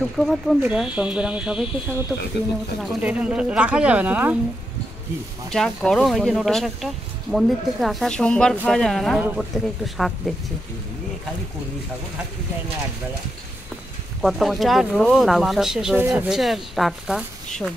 সুপ্রভাত বন্ধুরা, রং বেরঙে সবাইকে স্বাগত। রাখা যাবে না, যা গরম এই যে নোটা শাকটা মন্দির থেকে আসার সোমবার খাওয়া যাবে না। এর উপর থেকে একটু শাক দেখছি, কত মাসের লাউ শাক রয়েছে বেশ টাটকা,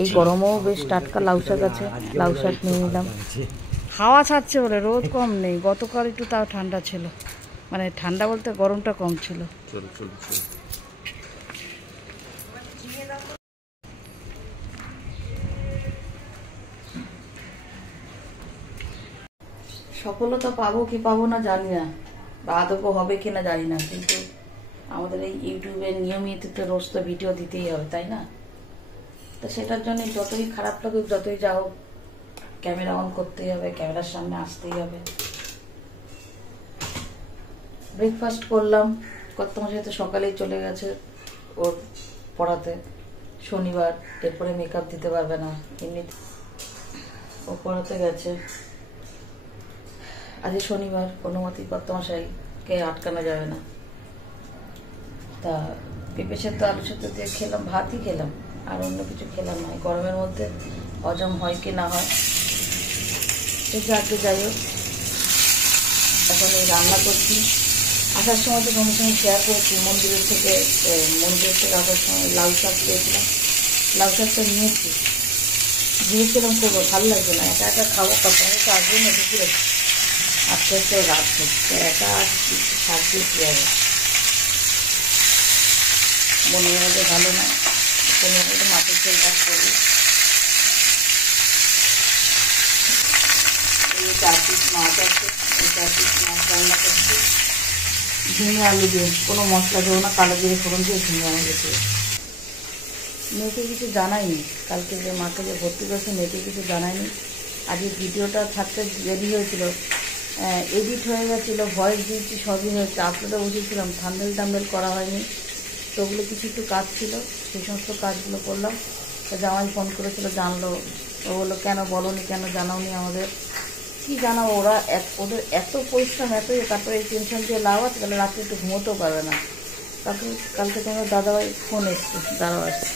এই গরমেও বেশ টাটকা লাউ শাক আছে। লাউ শাক নিয়ে নিলাম। হাওয়া ছাড়ছে বলে রোদ কম নেই। গতকাল একটু তাও ঠান্ডা ছিল, মানে ঠান্ডা বলতে গরমটা কম ছিল। সফলতা পাবো কি পাবো না জানি না, বা আদৌ হবে কিনা জানি না, কিন্তু আমাদের এই ইউটিউবের নিয়মিত তো রোজ তো ভিডিও দিতেই হবে, তাই না? তো সেটার জন্য যতই খারাপ লাগুক, যতই যা হোক, ক্যামেরা অন করতেই হবে, ক্যামেরার সামনে আসতেই হবে। ব্রেকফাস্ট করলাম। কত মাসে তো সকালেই চলে গেছে ওর পড়াতে, শনিবার, এরপরে মেকআপ দিতে পারবে না, এমনি ও পড়াতে গেছে। আজ শনিবার, কোনো মতেই কর্তমশাইকে আটকানো যাবে না। তা পেঁপে সেদ্ধ আলু সেদ্ধ দিয়ে খেলাম, ভাতই খেলাম, আর অন্য কিছু খেলাম না। গরমের মধ্যে হজম হয় কি না হয়, যাই হোক। এখন এই রান্না করছি। আসার সময় তো তোমার সঙ্গে শেয়ার করেছি, মন্দিরের থেকে আসার সময় লাউ শাক পেয়েছিলাম। লাউ শাকটা নিয়েছি, ভেবেছিলাম করবো, ভালো লাগবে না, একা একা খাবো, কত আমি তো আসবো না দুপুরে, আস্তে আস্তে রাত হচ্ছে, একা আসছি, শাক দিয়ে কী হবে, মনে হবে ভালো না, কোনো মতো মাছের ঝোল ভাত করবি। এই 4 পিস মাছ আছে, এই 4 পিস মাছ রান্না করছি ঝিঙে আলু দিয়ে, কোনো মশলা দেবো না, কালো জিরে ফোড়ন দিয়ে ঝিঙে আলু দিয়ে। মেয়েকে কিছু জানাইনি, কালকে যে মাকে যে ভর্তি করেছে মেয়েকে কিছু জানাইনি। আজকে ভিডিওটা থাকতে রেডি হয়েছিল, এডিট হয়ে গেছিলো, ভয়েস দিয়েছি, সবই হয়েছে, আপলোডে বসেছিলাম, থাম্বনেল করা হয়নি। তো ওগুলো কিছু একটু কাজ ছিল, সেই সমস্ত কাজগুলো করলাম। তো জামাই ফোন করেছিল, জানলো, ও বললো কেন বলোনি, কেন জানাওনি আমাদের। কি জানাবো, ওদের এত পরিশ্রম, তারপরে এই টেনশন দিয়ে লাভ আছে, তাহলে রাত্রে একটু ঘুমোতেও পারবে না। তারপরে কালকে তোমার দাদাভাই ফোন এসছে, দাঁড়াও আসছে,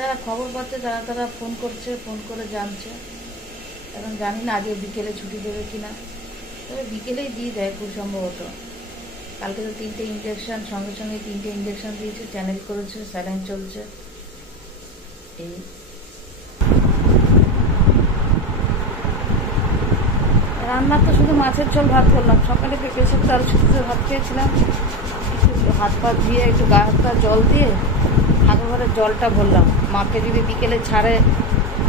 যারা খবর পাচ্ছে তারা ফোন করছে, ফোন করে জানছে। এখন জানি না আজকে বিকেলে ছুটি দেবে কিনা, তবে বিকেলেই দিয়ে দেয় খুব সম্ভবত। কালকে তো 3টে ইঞ্জেকশন, সঙ্গে সঙ্গে 3টে ইঞ্জেকশন দিয়েছে, চ্যানেল করেছে, স্যালাইন চলছে। এই রান্না তো শুধু মাছের ঝোল ভাত করলাম। সকালে পেঁপে সেদ্ধ আলু সেদ্ধ ভাত খেয়েছিলাম, একটু হাত পা ধুয়ে একটু গা হাত পা জল দিয়ে ঠাকুর ঘরের জলটা ভরলাম। মাকে যদি বিকেলে ছাড়ে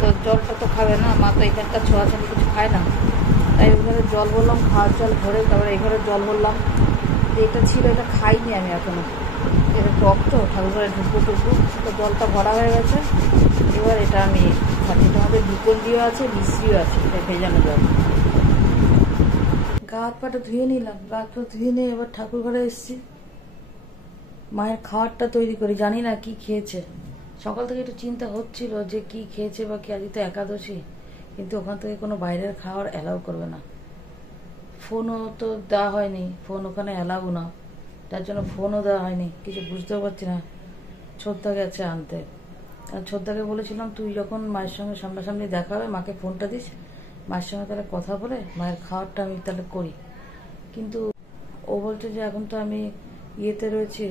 তো জলটা তো খাবে না, মা তো এখানকার ছোঁয়াছানি কিছু খায় না, তাই ওই ঘরে জল ভরলাম, খাওয়ার জল ভরে তারপরে এই ঘরে জল ভরলাম। এটা ছিল, এটা খাইনি আমি এখনো, এটা টক তো, ঠাকুর ঘরে ঢুকবো তো জলটা ভরা হয়ে গেছে। এবার এটা আমি খাচ্ছি। তোমাদের গ্লুকন-ডিও আছে, মিশ্রিও আছে, এটা ভেজানো জল। গা হাত পাটা ধুয়ে নিলাম, গা হাত পা ধুয়ে নিয়ে এবার ঠাকুর ঘরে এসেছি, মায়ের খাবারটা তৈরি করি। জানি না কি খেয়েছে, সকাল থেকে একটু চিন্তা হচ্ছিল যে কি খেয়েছে বা কি, আজকে তো একাদশী, কিন্তু ওখান থেকে কোনো বাইরের খাবার অ্যালাউ করবে না। ফোনও তো দেওয়া হয়নি, ফোন ওখানে অ্যালাউ না, তার জন্য ফোনও দেওয়া হয়নি, কিছু বুঝতেও পারছি না। ছোটদা গেছে আনতে, আর ছোটদাকে বলেছিলাম তুই যখন মায়ের সঙ্গে সামনাসামনি দেখা হবে মাকে ফোনটা দিস, মায়ের সঙ্গে তাহলে কথা বলে মায়ের খাবারটা আমি তাহলে করি। কিন্তু ও বলছে যে এখন তো আমি ইয়েতে রয়েছি,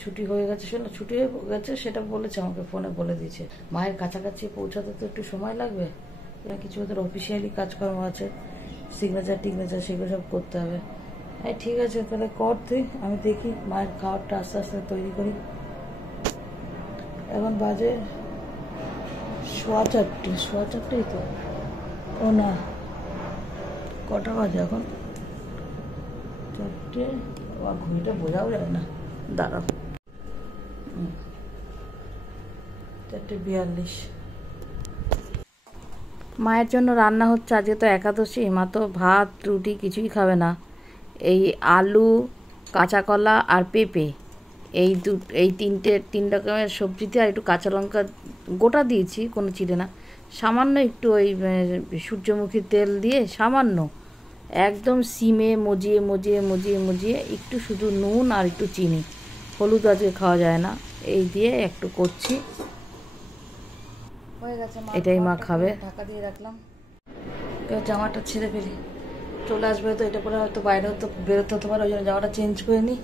ছুটি হয়ে গেছে, শোনো ছুটি হয়ে গেছে সেটা বলেছে আমাকে, ফোনে বলে দিয়েছে। মায়ের কাছাকাছি পৌঁছাতে তো একটু সময় লাগবে, কিছু ওদের অফিসিয়ালি কাজকর্ম আছে, সিগনেচার টিগনেচার সেগুলো সব করতে হবে। হ্যাঁ ঠিক আছে, তাহলে কর তুই, আমি দেখি মায়ের খাবারটা আস্তে আস্তে তৈরি করি। এখন বাজে 4:15 তো, ও না, কটা বাজে এখন? 4টে, আমার ঘড়িটা বোঝাও যায় না, দাঁড়াও, 4:42। মায়ের জন্য রান্না হচ্ছে, আজকে তো একাদশী, মা তো ভাত রুটি কিছুই খাবে না। এই আলু, কাঁচা কলা আর পেঁপে, এই তিন রকমের সবজিতে আর একটু কাঁচা লঙ্কা গোটা দিয়েছি, কোনো চিড়ে না, সামান্য একটু ওই সূর্যমুখী তেল দিয়ে সামান্য একদম সিমে মজিয়ে একটু শুধু নুন আর একটু চিনি, হলুদ আজকে খাওয়া যায় না, এই দিয়ে একটু করছি, হয়ে গেছে। এটাই মা খাবে। ঢাকা দিয়ে রাখলাম। জামাটা ছেড়ে ফেলি, চলে আসবে তো, এটা পরে হয়তো বাইরেও তো বেরোতে হতে পারে, ওই জন্য জামাটা চেঞ্জ করে নিই।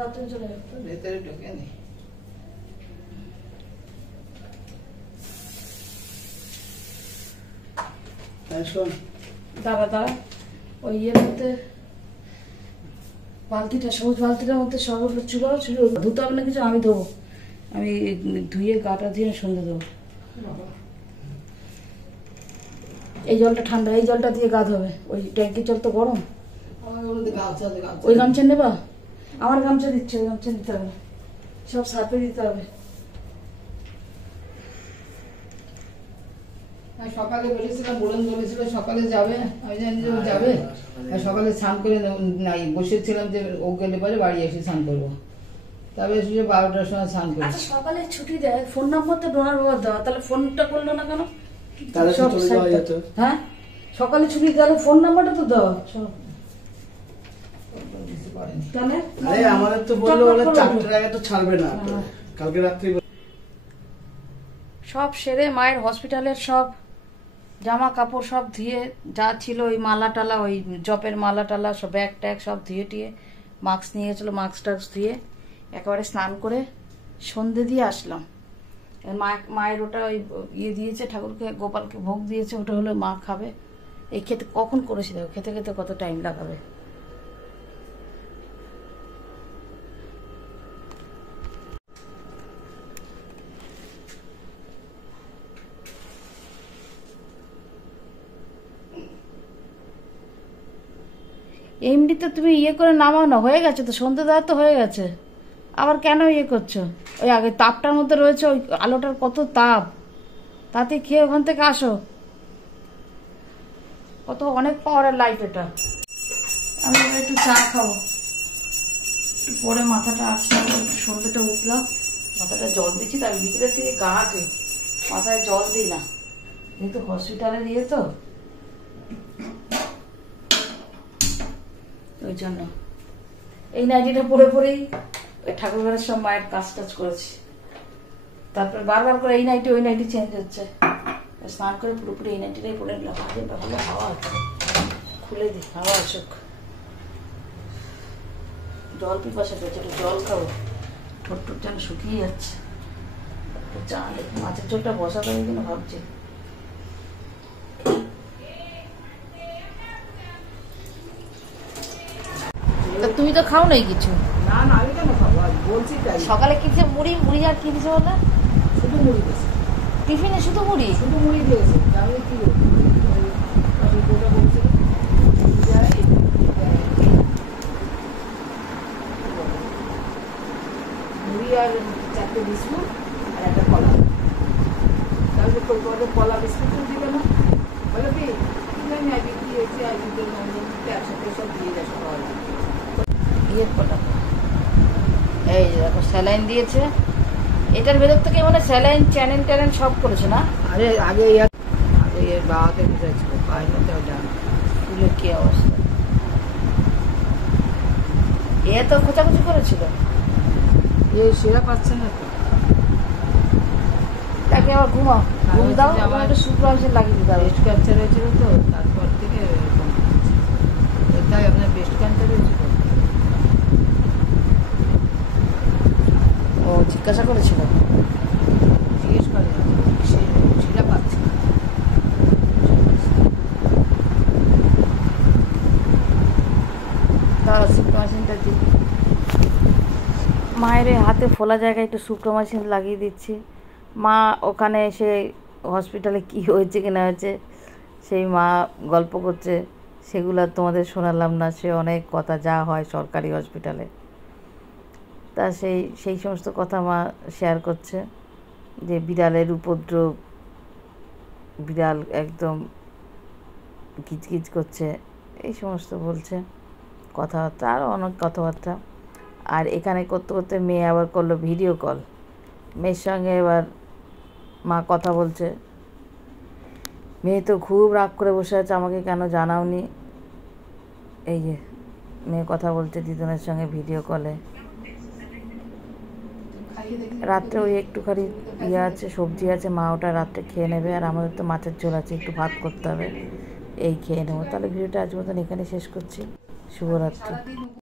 বাথরুম চলে যাবে, ভেতরে ঢুকে নি। শোন, দাঁড়া দাঁড়া, ওই ইয়ের মধ্যে বালতিটা, সবুজ বালতিটার মধ্যে সবগুলো চুলো ধুতে হবে না কিছু, আমি ধোবো, আমি ধুয়ে গাটা ধুয়ে সন্ধে দেবো। এই জলটা ঠান্ডা, এই জলটা দিয়ে গা ধোবে, ওই ট্যাঙ্কির জল তো গরম। ওই গামছা নেবা? আমার গামছা দিচ্ছে, ওই গামছা দিতে হবে, সব সার্ফে দিতে হবে। সকালে বলেছিলাম, বোরন বলেছিল সকালে যাবে, আমি জানি যে ও যাবে। সকালে স্নান করে নাই বসেছিলাম যে ও গেলে পরে বাড়ি এসে স্নান করবো, তবে 12টার সময় স্নান করি। আচ্ছা সকালে ছুটি দেয়, ফোন নাম্বার তো ডোনার বাবার দেওয়া, তাহলে ফোনটা করলো না কেন? হ্যাঁ সকালে ছুটি তাহলে ফোন নাম্বারটা তো দেওয়া। আমাদের তো বললো 4টার আগে তো ছাড়বে না, কালকে রাত্রি। সব সেরে মায়ের হসপিটালের সব জামা কাপড় সব ধুয়ে, যা ছিল ওই মালা টালা, ওই জপের মালা টালা সব ব্যাগ ট্যাগ সব ধুয়ে টুয়ে, মাস্ক নিয়ে গেছিলো, মাস্ক টাস্ক ধুয়ে একেবারে স্নান করে সন্ধে দিয়ে আসলাম। মায়ের ওটা ওই ইয়ে দিয়েছে, ঠাকুরকে গোপালকে ভোগ দিয়েছে, ওটা হলো মা খাবে। এই খেতে কখন করেছি দেখো, খেতে খেতে কত টাইম লাগাবে। এমনিতে তুমি ইয়ে করে নামাও না, হয়ে গেছে তো, সন্ধ্যে দেওয়া তো হয়ে গেছে, আবার কেন ইয়ে করছো? ওই আগে তাপটার মধ্যে রয়েছে, ওই আলোটার কত তাপ, তাতে খেয়ে ওখান থেকে আসো। কত অনেক পাওয়ারের লাইট এটা। আমি এবার একটু চা খাবো, একটু পরে মাথাটা আসলাম, সন্ধ্যেটা উঠলাম, মাথাটা জল দিচ্ছি, তার ভিতরের থেকে গা হাতে মাথায় জল দিই না, যেহেতু হসপিটালে দিয়ে তো ওই জন্য। এই নাইটিটা পরে পরেই ওই ঠাকুর ঘরের সব মায়ের কাজ টাজ করেছি, তারপর বারবার করে এই নাইটি ওই নাইটি চেঞ্জ হচ্ছে, স্নান করে পুরোপুরি এই নাইটিটাই পরে নিলাম। ভালো হাওয়া আছে, খুলে দিই হাওয়া আসুক। জল পিপাসা পেয়েছে, একটু জল খাবো, ঠোঁট ঠোঁট যেন শুকিয়ে যাচ্ছে। চা দেখি, মাছের ঝোলটা বসাতে হবে কিনা ভাবছি। তুমি তো খাও নাই কিছু? না না, আমি কেন খাবো, বলছি তাই। সকালে কিনছে মুড়ি, মুড়ি আর কিনছে বলে শুধু মুড়ি দিয়েছে, টিফিনে, শুধু মুড়ি, শুধু মুড়ি দিয়েছে। আমি কি বলছিল, মুড়ি আর 4টে বিস্কুট আর একটা কলা। তাহলে কলা বিস্কুট দিবে না, বলো কি জানি আগে কি হয়েছে, আগে একসাথে সব দিয়ে যায় সকালে। ইয়ের কটা, এই দেখো স্যালাইন দিয়েছে, এটার ভেতর থেকে মানে স্যালাইন চ্যানেল ট্যানেল সব করেছে না? আরে আগে এর বাবাকে বুঝাইছিল, পাইনি তো জানো ফুলের কি অবস্থা, এ তো খোঁচাখুচি করেছিল, সেরা পাচ্ছে না তো। তাকে আবার ঘুমাও, ঘুম দাও, আমার একটা সুপ্রাইজে লাগিয়ে দিতে হবে। ব্রেস্ট ক্যান্সার হয়েছিল তো, তারপর থেকে এরকম হচ্ছে। তাই আপনার ব্রেস্ট ক্যান্সার হয়েছিল? ও জিজ্ঞাসা করেছিল, জিজ্ঞেস করে সেরা পাচ্ছে না। তার সুপ্রামেশনটা দিই, মায়ের হাতে ফোলা জায়গায় একটু সুপ্রামেশন লাগিয়ে দিচ্ছি। মা ওখানে এসে হসপিটালে কি হয়েছে কি না হয়েছে সেই মা গল্প করছে, সেগুলো তোমাদের শোনালাম না, সে অনেক কথা যা হয় সরকারি হসপিটালে, তা সেই সমস্ত কথা মা শেয়ার করছে, যে বিড়ালের উপদ্রব, বিড়াল একদম কিচকিচ করছে, এই সমস্ত বলছে কথাবার্তা, আরও অনেক কথাবার্তা। আর এখানে করতে করতে মেয়ে আবার করলো ভিডিও কল। মেয়ের সঙ্গে এবার মা কথা বলছে। মেয়ে তো খুব রাগ করে বসে আছে, আমাকে কেন জানাওনি। এই যে মেয়ে কথা বলছে দিদুনের সঙ্গে ভিডিও কলে। রাত্রে ওই একটুখানি আছে, সবজি আছে, মা ওটা রাত্রে খেয়ে নেবে। আর আমাদের তো মাছের ঝোল আছে, একটু ভাত করতে হবে, এই খেয়ে নেবো। তাহলে ভিডিওটা আজ মতন এখানে শেষ করছি। শুভরাত্রি।